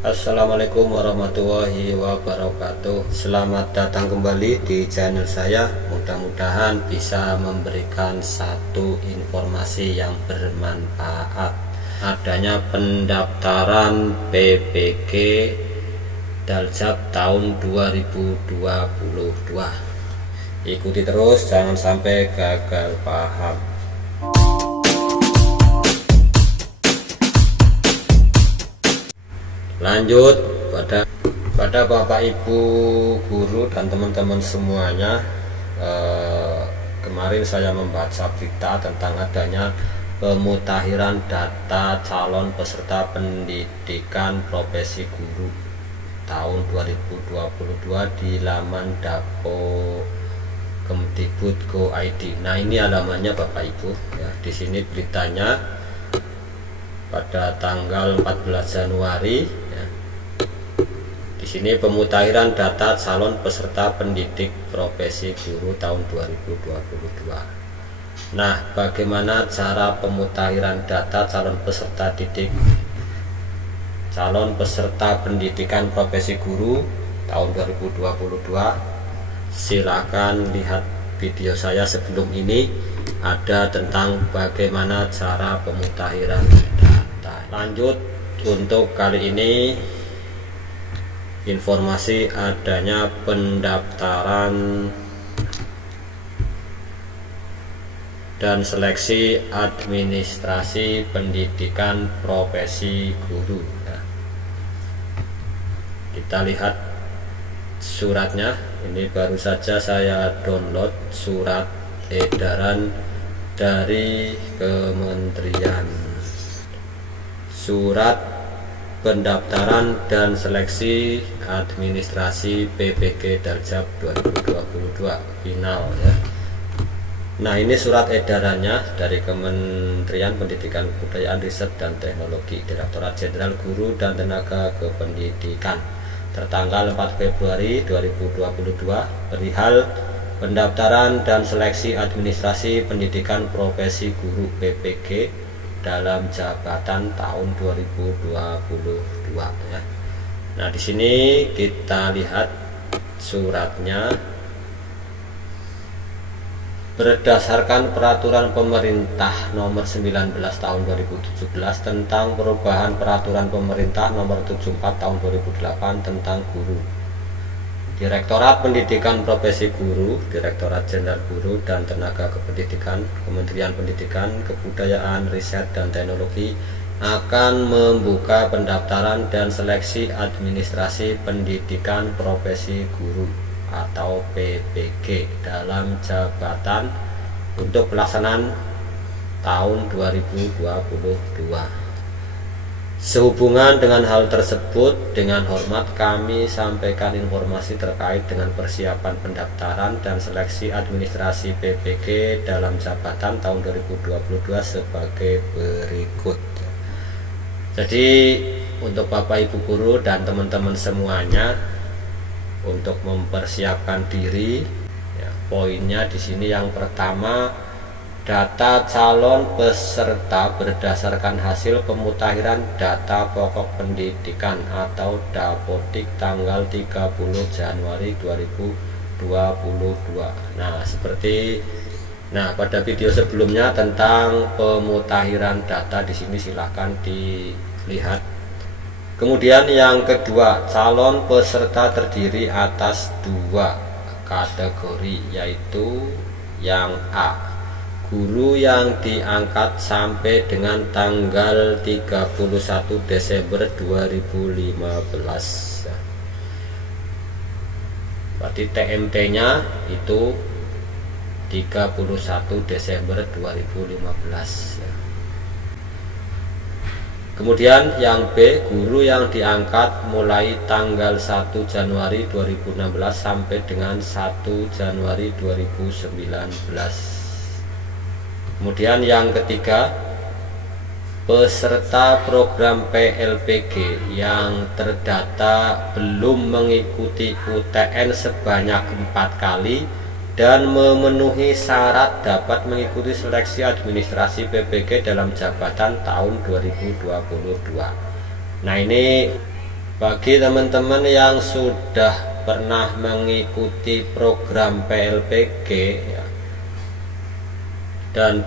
Assalamualaikum warahmatullahi wabarakatuh. Selamat datang kembali di channel saya. Mudah-mudahan bisa memberikan satu informasi yang bermanfaat. Adanya pendaftaran PPG Daljab tahun 2022. Ikuti terus, jangan sampai gagal paham. Lanjut pada Bapak Ibu guru dan teman-teman semuanya, kemarin saya membaca berita tentang adanya pemutakhiran data calon peserta pendidikan profesi guru tahun 2022 di laman Dapo Kemdikbud.go.id. Nah, ini alamannya Bapak Ibu ya. Di sini beritanya pada tanggal 14 Januari ya. Di sini pemutakhiran data calon peserta pendidik profesi guru tahun 2022. Nah, bagaimana cara pemutakhiran data calon peserta pendidikan profesi guru tahun 2022? Silakan lihat video saya sebelum ini, ada tentang bagaimana cara pemutakhiran data. Lanjut, untuk kali ini informasi adanya pendaftaran dan seleksi administrasi pendidikan profesi guru ya. Kita lihat suratnya. Ini baru saja saya download surat edaran dari Kementerian. Surat pendaftaran dan seleksi administrasi PPG Daljab 2022 final ya. Nah, ini surat edarannya dari Kementerian Pendidikan, Kebudayaan, Riset dan Teknologi, Direktorat Jenderal Guru dan Tenaga Kependidikan, tertanggal 4 Februari 2022 perihal pendaftaran dan seleksi administrasi pendidikan profesi guru PPG dalam jabatan tahun 2022 ya. Nah, di sini kita lihat suratnya. Berdasarkan peraturan pemerintah nomor 19 tahun 2017 tentang perubahan peraturan pemerintah nomor 74 tahun 2008 tentang guru, Direktorat Pendidikan Profesi Guru, Direktorat Jenderal Guru dan Tenaga Kependidikan, Kementerian Pendidikan, Kebudayaan, Riset dan Teknologi akan membuka pendaftaran dan seleksi administrasi pendidikan profesi guru atau PPG dalam jabatan untuk pelaksanaan tahun 2022. Sehubungan dengan hal tersebut, dengan hormat kami sampaikan informasi terkait dengan persiapan pendaftaran dan seleksi administrasi PPG dalam jabatan tahun 2022 sebagai berikut. Jadi untuk Bapak Ibu guru dan teman-teman semuanya, untuk mempersiapkan diri ya, poinnya di sini yang pertama, data calon peserta berdasarkan hasil pemutakhiran data pokok pendidikan atau Dapodik tanggal 30 Januari 2022. Nah, pada video sebelumnya tentang pemutakhiran data di sini silahkan dilihat. Kemudian yang kedua, calon peserta terdiri atas dua kategori, yaitu yang A, guru yang diangkat sampai dengan tanggal 31 Desember 2015. Berarti TMT-nya itu 31 Desember 2015. Kemudian yang B, guru yang diangkat mulai tanggal 1 Januari 2016 sampai dengan 1 Januari 2019. Kemudian yang ketiga, peserta program PLPG yang terdata belum mengikuti UTN sebanyak 4 kali dan memenuhi syarat dapat mengikuti seleksi administrasi PPG dalam jabatan tahun 2022. Nah, ini Bagi teman-teman yang sudah pernah mengikuti program PLPG ya, dan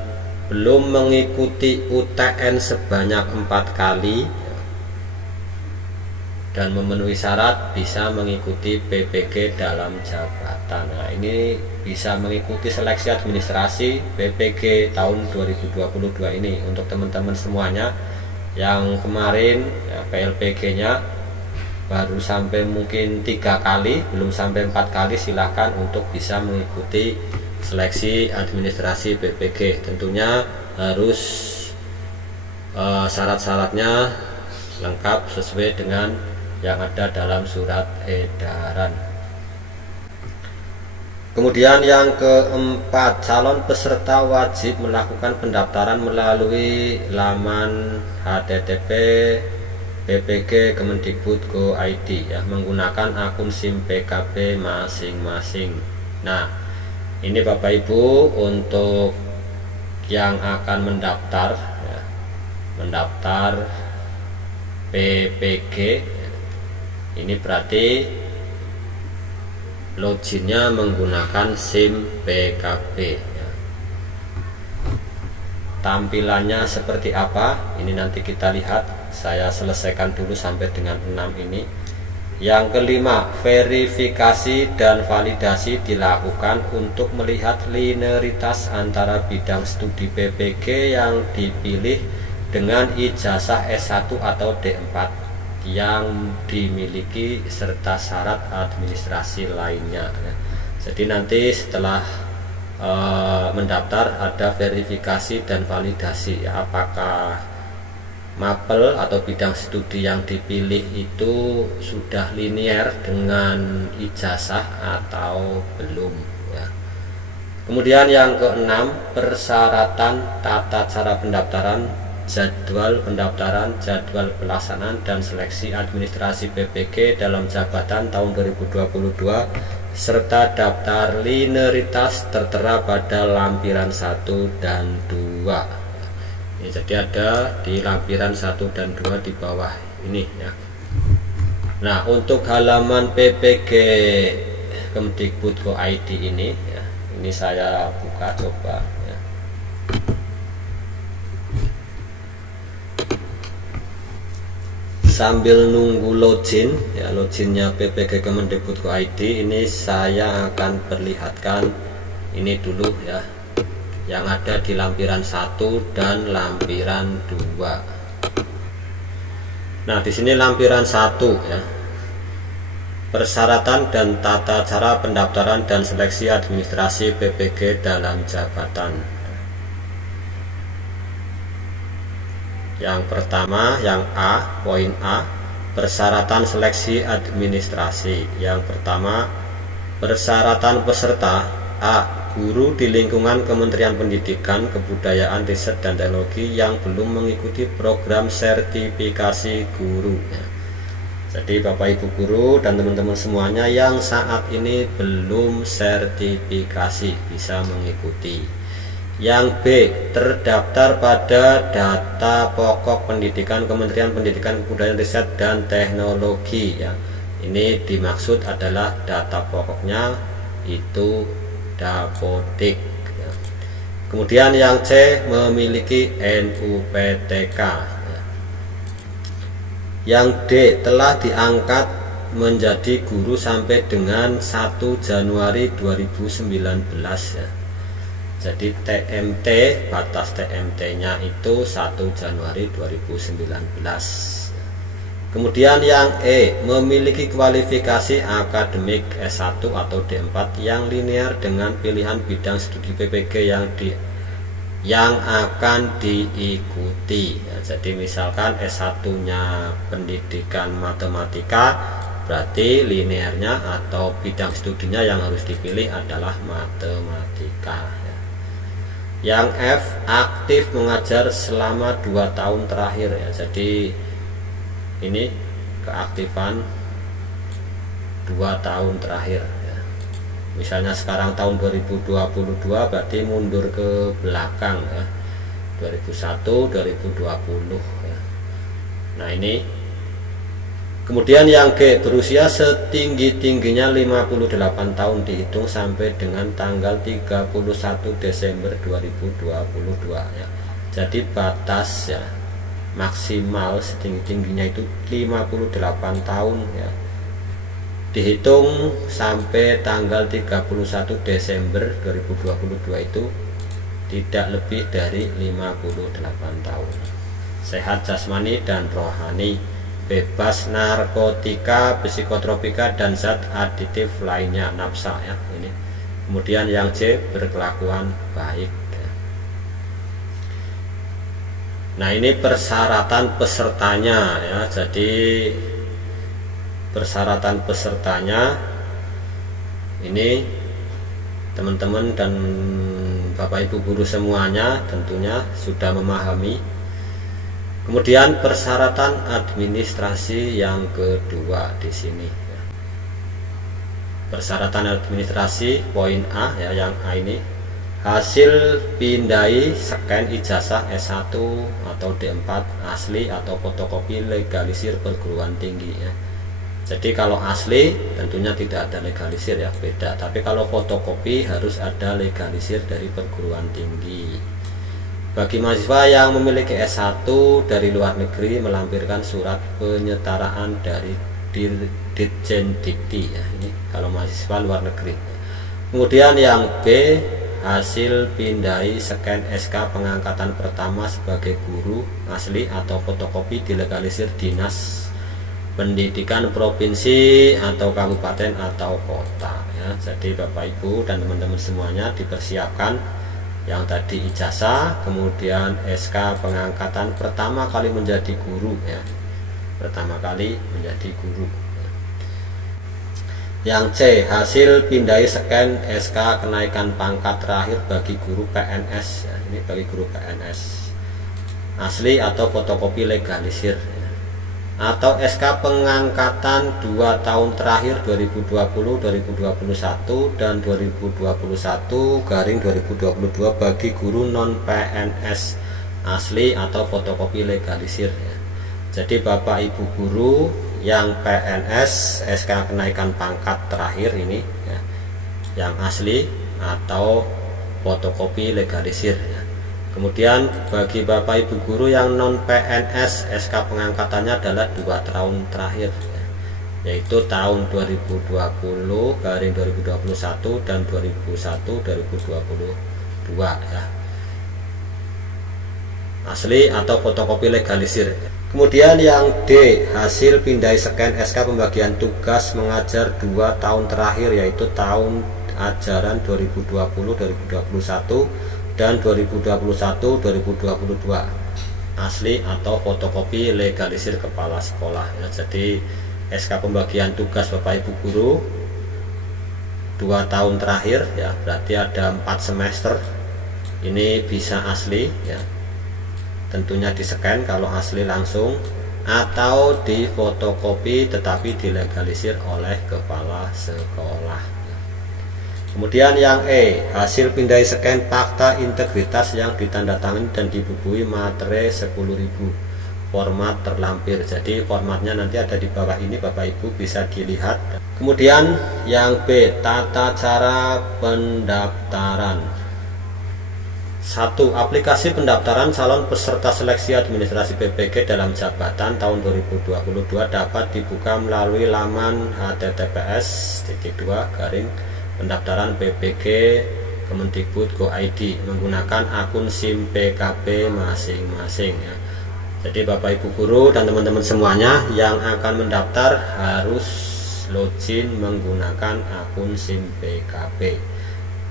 belum mengikuti UTN sebanyak 4 kali ya, dan memenuhi syarat, bisa mengikuti PPG dalam jabatan. Nah, ini bisa mengikuti seleksi administrasi PPG tahun 2022 ini untuk teman-teman semuanya yang kemarin ya, PLPG nya baru sampai mungkin 3 kali, belum sampai 4 kali, silahkan untuk bisa mengikuti seleksi administrasi PPG. Tentunya harus syarat-syaratnya lengkap sesuai dengan yang ada dalam surat edaran. Kemudian yang keempat, calon peserta wajib melakukan pendaftaran melalui laman http PPG Kemendikbud.go.id ya, menggunakan akun SIM PKB masing-masing. Nah, ini Bapak Ibu untuk yang akan mendaftar ya, mendaftar PPG ya, ini berarti loginnya menggunakan SIM PKB ya. Tampilannya seperti apa ini nanti kita lihat. Saya selesaikan dulu sampai dengan 6 ini. Yang kelima, verifikasi dan validasi dilakukan untuk melihat linearitas antara bidang studi PPG yang dipilih dengan ijazah S1 atau D4 yang dimiliki serta syarat administrasi lainnya. Jadi nanti setelah mendaftar ada verifikasi dan validasi ya, apakah mapel atau bidang studi yang dipilih itu sudah linear dengan ijazah atau belum ya. Kemudian yang keenam, persyaratan tata cara pendaftaran, jadwal pendaftaran, jadwal pelaksanaan dan seleksi administrasi PPG dalam jabatan tahun 2022 serta daftar linearitas tertera pada lampiran 1 dan 2. Ya, jadi ada di lampiran 1 dan 2 di bawah ini ya. Nah, untuk halaman PPG Kemdikbud.go.id ini ya, ini saya buka coba ya. Sambil nunggu login ya, loginnya PPG Kemdikbud.go.id ini saya akan perlihatkan ini dulu ya, yang ada di lampiran 1 dan lampiran 2. Nah, di sini lampiran 1 ya. Persyaratan dan tata cara pendaftaran dan seleksi administrasi PPG dalam jabatan. Yang pertama, yang A, poin A, persyaratan seleksi administrasi. Yang pertama, persyaratan peserta A, guru di lingkungan Kementerian Pendidikan, Kebudayaan, Riset dan Teknologi yang belum mengikuti program sertifikasi guru. Jadi Bapak Ibu guru dan teman-teman semuanya yang saat ini belum sertifikasi bisa mengikuti. Yang B, terdaftar pada data pokok pendidikan Kementerian Pendidikan, Kebudayaan, Riset dan Teknologi ya. Ini dimaksud adalah data pokoknya itu Dapodik. Kemudian yang C, memiliki NUPTK. Yang D, telah diangkat menjadi guru sampai dengan 1 Januari 2019 ya. Jadi TMT, batas TMT-nya itu 1 Januari 2019. Kemudian yang E, memiliki kualifikasi akademik S1 atau D4 yang linear dengan pilihan bidang studi PPG yang akan diikuti ya, jadi misalkan S1-nya pendidikan matematika, berarti linearnya atau bidang studinya yang harus dipilih adalah matematika ya. Yang F, aktif mengajar selama 2 tahun terakhir ya. Jadi ini keaktifan 2 tahun terakhir ya. Misalnya sekarang tahun 2022 berarti mundur ke belakang ya, 2001 2020 ya. Nah, ini Kemudian yang G, berusia setinggi-tingginya 58 tahun dihitung sampai dengan tanggal 31 Desember 2022 ya. Jadi batas ya maksimal setinggi-tingginya itu 58 tahun ya. Dihitung sampai tanggal 31 Desember 2022 itu tidak lebih dari 58 tahun. Sehat jasmani dan rohani, bebas narkotika, psikotropika dan zat aditif lainnya, nafsa ya ini. Kemudian yang C, berkelakuan baik. Nah, ini persyaratan pesertanya ya. Jadi persyaratan pesertanya ini teman-teman dan Bapak Ibu guru semuanya tentunya sudah memahami. Kemudian persyaratan administrasi yang kedua di sini. Persyaratan administrasi poin A ya, yang A ini hasil pindai scan ijazah S1 atau D4 asli atau fotokopi legalisir perguruan tinggi ya. Jadi kalau asli tentunya tidak ada legalisir ya, beda. Tapi kalau fotokopi harus ada legalisir dari perguruan tinggi. Bagi mahasiswa yang memiliki S1 dari luar negeri melampirkan surat penyetaraan dari Ditjen Dikti ya, ini kalau mahasiswa luar negeri. Kemudian yang B, hasil pindai scan SK pengangkatan pertama sebagai guru asli atau fotokopi dilegalisir Dinas Pendidikan provinsi atau kabupaten atau kota ya. Jadi Bapak Ibu dan teman-teman semuanya dipersiapkan yang tadi ijazah, kemudian SK pengangkatan pertama kali menjadi guru ya, pertama kali menjadi guru. Yang C, hasil pindai scan SK kenaikan pangkat terakhir bagi guru PNS ya, ini bagi guru PNS asli atau fotokopi legalisir ya. Atau SK pengangkatan 2 tahun terakhir 2020, 2021 dan 2021/2022 bagi guru non PNS asli atau fotokopi legalisir ya. Jadi Bapak Ibu guru yang PNS SK kenaikan pangkat terakhir ini ya, yang asli atau fotokopi legalisir ya. Kemudian bagi Bapak Ibu guru yang non PNS SK pengangkatannya adalah 2 tahun terakhir ya, yaitu tahun 2020/2021 dan 2021/2022 ya, asli atau fotokopi legalisir. Kemudian yang D, hasil pindai scan SK pembagian tugas mengajar 2 tahun terakhir, yaitu tahun ajaran 2020/2021 dan 2021/2022 asli atau fotokopi legalisir kepala sekolah ya. Jadi SK pembagian tugas Bapak Ibu guru 2 tahun terakhir ya, berarti ada 4 semester, ini bisa asli ya, tentunya di scan kalau asli langsung, atau di fotokopi tetapi dilegalisir oleh kepala sekolah. Kemudian yang E, hasil pindai scan fakta integritas yang ditandatangani dan dibubuhi materai 10.000 format terlampir. Jadi formatnya nanti ada di bawah ini, Bapak Ibu bisa dilihat. Kemudian yang B, tata cara pendaftaran. 1. Aplikasi pendaftaran calon peserta seleksi administrasi PPG dalam jabatan tahun 2022 dapat dibuka melalui laman https://pendaftaran PPG Kemendikbud.go.id menggunakan akun SIM PKB masing-masing ya. Jadi Bapak Ibu guru dan teman-teman semuanya yang akan mendaftar harus login menggunakan akun SIM PKB.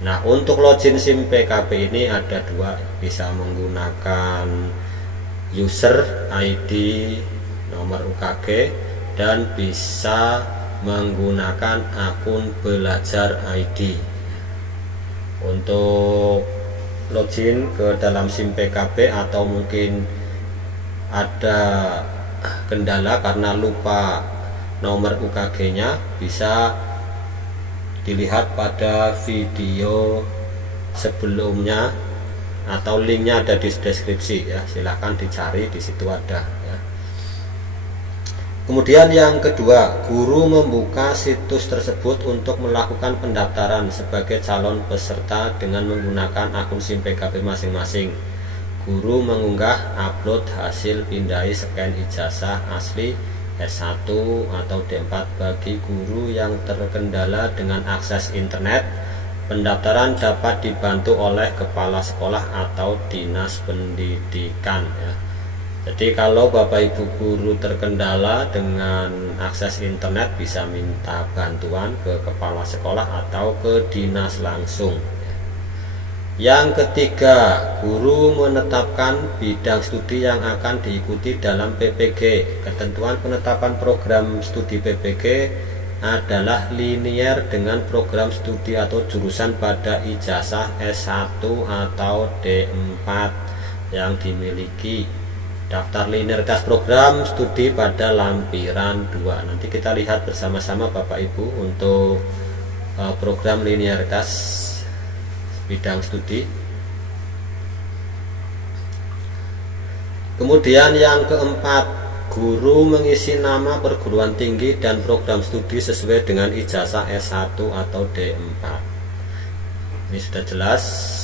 Nah, untuk login SIM PKB ini ada 2, bisa menggunakan user ID nomor UKG dan bisa menggunakan akun belajar ID. Untuk login ke dalam SIM PKB atau mungkin ada kendala karena lupa nomor UKG-nya, bisa dilihat pada video sebelumnya atau linknya ada di deskripsi ya, silahkan dicari, di situ ada ya. Kemudian yang kedua, guru membuka situs tersebut untuk melakukan pendaftaran sebagai calon peserta dengan menggunakan akun SIM PKB masing-masing. Guru mengunggah upload hasil pindai scan ijazah asli S1 atau D4 bagi guru yang terkendala dengan akses internet. Pendaftaran dapat dibantu oleh kepala sekolah atau dinas pendidikan ya. Jadi kalau Bapak Ibu guru terkendala dengan akses internet bisa minta bantuan ke kepala sekolah atau ke dinas langsung. Yang ketiga, guru menetapkan bidang studi yang akan diikuti dalam PPG. Ketentuan penetapan program studi PPG adalah linear dengan program studi atau jurusan pada ijazah S1 atau D4 yang dimiliki. Daftar linearitas program studi pada lampiran 2. Nanti kita lihat bersama-sama Bapak Ibu untuk program linearitas bidang studi. Kemudian yang keempat, guru mengisi nama perguruan tinggi dan program studi sesuai dengan ijazah S1 atau D4. Ini sudah jelas.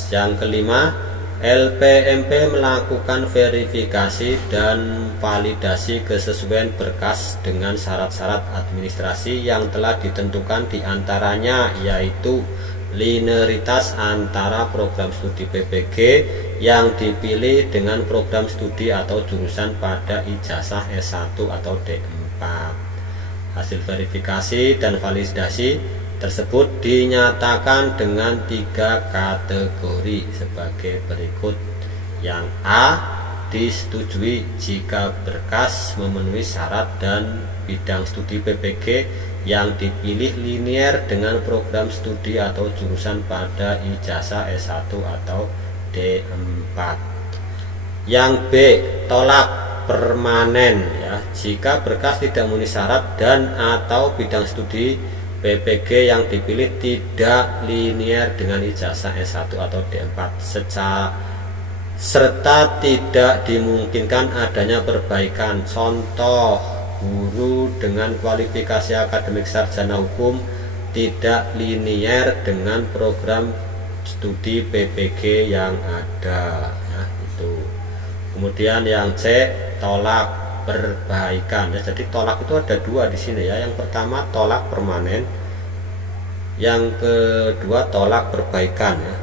Yang kelima, LPMP melakukan verifikasi dan validasi kesesuaian berkas dengan syarat-syarat administrasi yang telah ditentukan, diantaranya yaitu linearitas antara program studi PPG yang dipilih dengan program studi atau jurusan pada ijazah S1 atau D4. Hasil verifikasi dan validasi tersebut dinyatakan dengan 3 kategori sebagai berikut. Yang A, disetujui jika berkas memenuhi syarat dan bidang studi PPG yang dipilih linear dengan program studi atau jurusan pada ijazah S1 atau D4. Yang B, tolak permanen ya, jika berkas tidak memenuhi syarat dan atau bidang studi PPG yang dipilih tidak linear dengan ijazah S1 atau D4 serta tidak dimungkinkan adanya perbaikan. Contoh, guru dengan kualifikasi akademik sarjana hukum tidak linear dengan program studi PPG yang ada ya, itu. Kemudian yang C, tolak perbaikan ya. Jadi tolak itu ada 2 di sini ya. Yang pertama tolak permanen, yang kedua tolak perbaikan ya.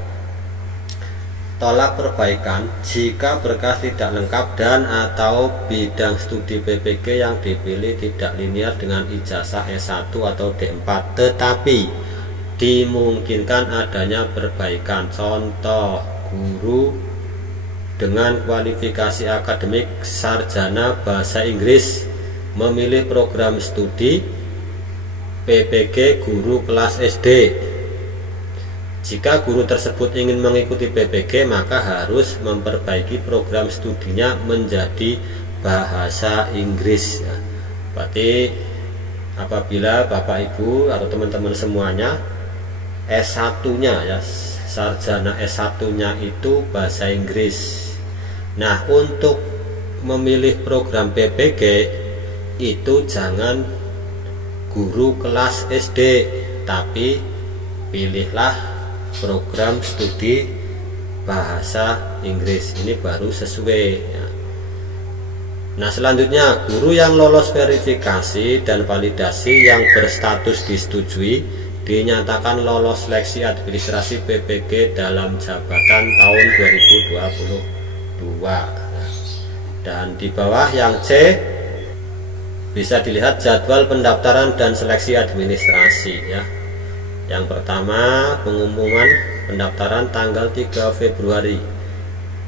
Tolak perbaikan jika berkas tidak lengkap dan atau bidang studi PPG yang dipilih tidak linear dengan ijazah S1 atau D4 tetapi dimungkinkan adanya perbaikan. Contoh, guru dengan kualifikasi akademik sarjana bahasa Inggris memilih program studi PPG guru kelas SD. Jika guru tersebut ingin mengikuti PPG maka harus memperbaiki program studinya menjadi bahasa Inggris ya. Berarti apabila Bapak Ibu atau teman-teman semuanya S1-nya ya, sarjana S1-nya itu bahasa Inggris. Nah, untuk memilih program PPG itu jangan guru kelas SD, tapi pilihlah program studi bahasa Inggris. Ini baru sesuai ya. Nah, selanjutnya guru yang lolos verifikasi dan validasi yang berstatus disetujui dinyatakan lolos seleksi administrasi PPG dalam jabatan tahun 2022. Dan di bawah yang C bisa dilihat jadwal pendaftaran dan seleksi administrasi ya. Yang pertama, pengumuman pendaftaran tanggal 3 Februari.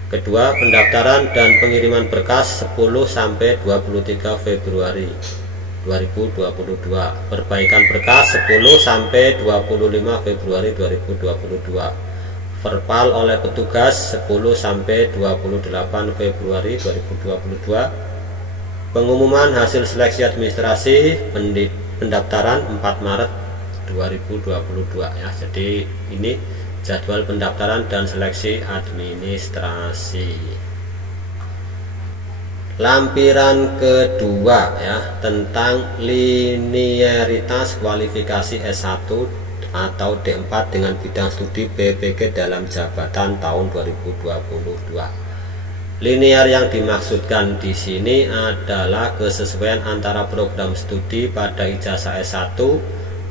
Kedua, pendaftaran dan pengiriman berkas 10 sampai 23 Februari 2022. Perbaikan berkas 10 sampai 25 Februari 2022. Verbal oleh petugas 10 sampai 28 Februari 2022. Pengumuman hasil seleksi administrasi pendaftaran 4 Maret 2022 ya. Jadi ini jadwal pendaftaran dan seleksi administrasi. Lampiran kedua ya, tentang linearitas kualifikasi S1 atau D4 dengan bidang studi PPG dalam jabatan tahun 2022. Linear yang dimaksudkan di sini adalah kesesuaian antara program studi pada ijazah S1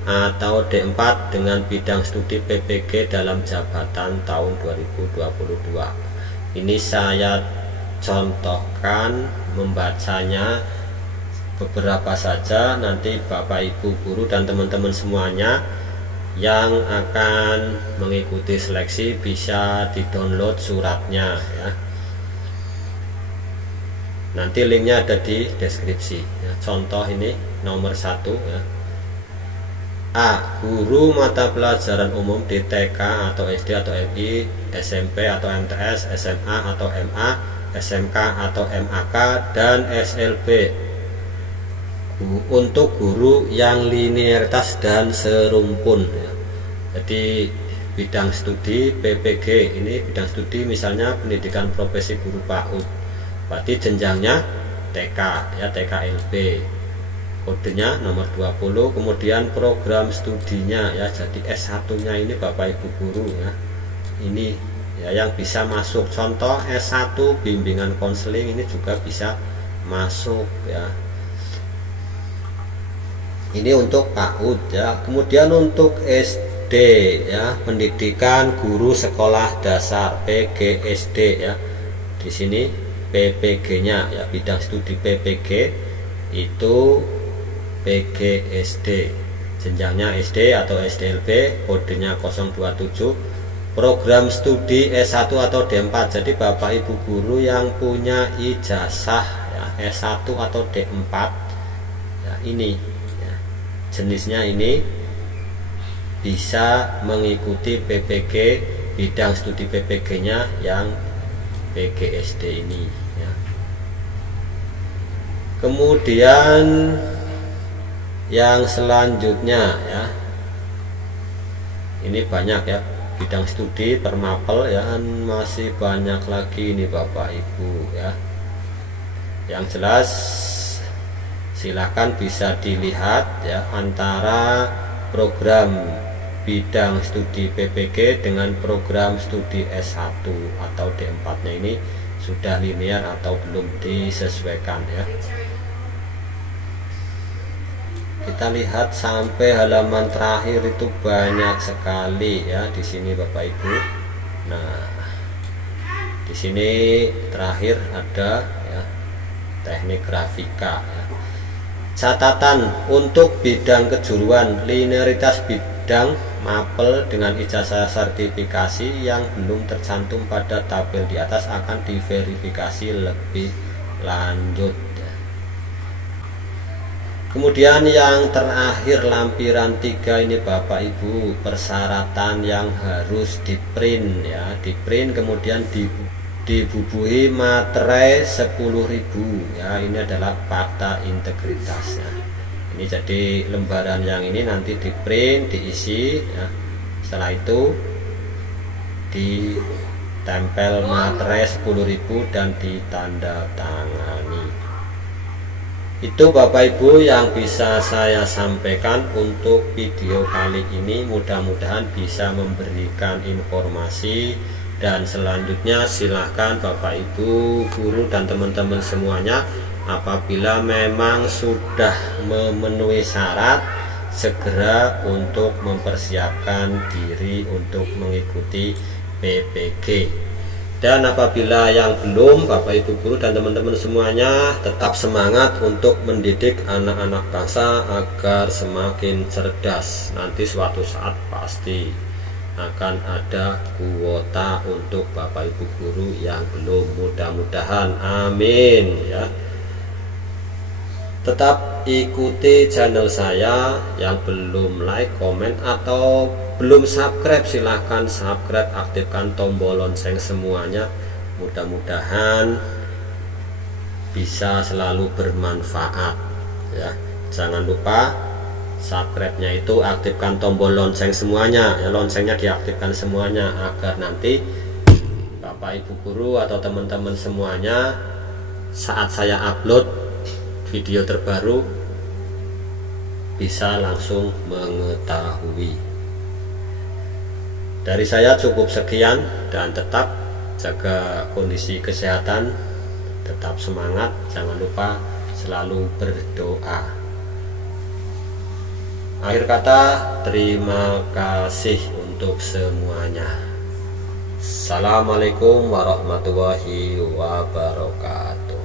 atau D4 dengan bidang studi PPG dalam jabatan tahun 2022. Ini saya contohkan membacanya beberapa saja, nanti Bapak Ibu guru dan teman-teman semuanya yang akan mengikuti seleksi bisa di-download suratnya ya. Nanti linknya ada di deskripsi ya. Contoh ini nomor 1 ya. A. Guru mata pelajaran umum di TK atau SD atau MI, SMP atau MTS, SMA atau MA, SMK atau MAK, dan SLB untuk guru yang linearitas dan serumpun ya. Jadi bidang studi PPG ini bidang studi misalnya pendidikan profesi guru PAUD, berarti jenjangnya TK ya, TKLB, kodenya nomor 20. Kemudian program studinya ya, jadi S1 nya ini Bapak Ibu guru ya, ini ya yang bisa masuk. Contoh S1 bimbingan konseling ini juga bisa masuk ya. Ini untuk PAUD ya. Kemudian untuk SD ya, pendidikan guru sekolah dasar PGSD ya. Di sini PPG-nya ya, bidang studi PPG itu PGSD, jenjangnya SD atau SDLB, kodenya 027. Program studi S1 atau D4, jadi Bapak Ibu guru yang punya ijazah ya, S1 atau D4 ya, ini ya, jenisnya ini bisa mengikuti PPG, bidang studi PPG nya yang PGSD ini ya. Kemudian yang selanjutnya ya, ini banyak ya, bidang studi permapel ya, masih banyak lagi ini Bapak Ibu ya. Yang jelas silakan bisa dilihat ya, antara program bidang studi PPG dengan program studi S1 atau D4 nya ini sudah linear atau belum disesuaikan ya. Kita lihat sampai halaman terakhir itu banyak sekali ya di sini Bapak Ibu. Nah, di sini terakhir ada ya, teknik grafika ya. Catatan untuk bidang kejuruan linearitas bidang mapel dengan ijazah sertifikasi yang belum tercantum pada tabel di atas akan diverifikasi lebih lanjut. Kemudian yang terakhir lampiran 3 ini Bapak Ibu, persyaratan yang harus di print ya, di print kemudian dibubuhi materai 10.000 ya. Ini adalah fakta integritasnya. Ini jadi lembaran yang ini nanti di print, diisi ya. Setelah itu ditempel materai 10.000 dan ditandatangani. Itu Bapak Ibu yang bisa saya sampaikan untuk video kali ini. Mudah-mudahan bisa memberikan informasi, dan selanjutnya silahkan Bapak Ibu guru dan teman-teman semuanya, apabila memang sudah memenuhi syarat, segera untuk mempersiapkan diri untuk mengikuti PPG. Dan apabila yang belum, Bapak Ibu guru dan teman-teman semuanya tetap semangat untuk mendidik anak-anak bangsa agar semakin cerdas. Nanti suatu saat pasti akan ada kuota untuk Bapak Ibu guru yang belum, mudah-mudahan amin ya. Tetap ikuti channel saya. Yang belum like, komen, atau belum subscribe, silahkan subscribe, aktifkan tombol lonceng semuanya. Mudah-mudahan bisa selalu bermanfaat ya. Jangan lupa subscribe-nya itu aktifkan tombol lonceng semuanya ya, loncengnya diaktifkan semuanya agar nanti Bapak Ibu guru atau teman-teman semuanya saat saya upload video terbaru bisa langsung mengetahui. Dari saya cukup sekian, dan tetap jaga kondisi kesehatan, tetap semangat, jangan lupa selalu berdoa. Akhir kata, terima kasih untuk semuanya. Assalamualaikum warahmatullahi wabarakatuh.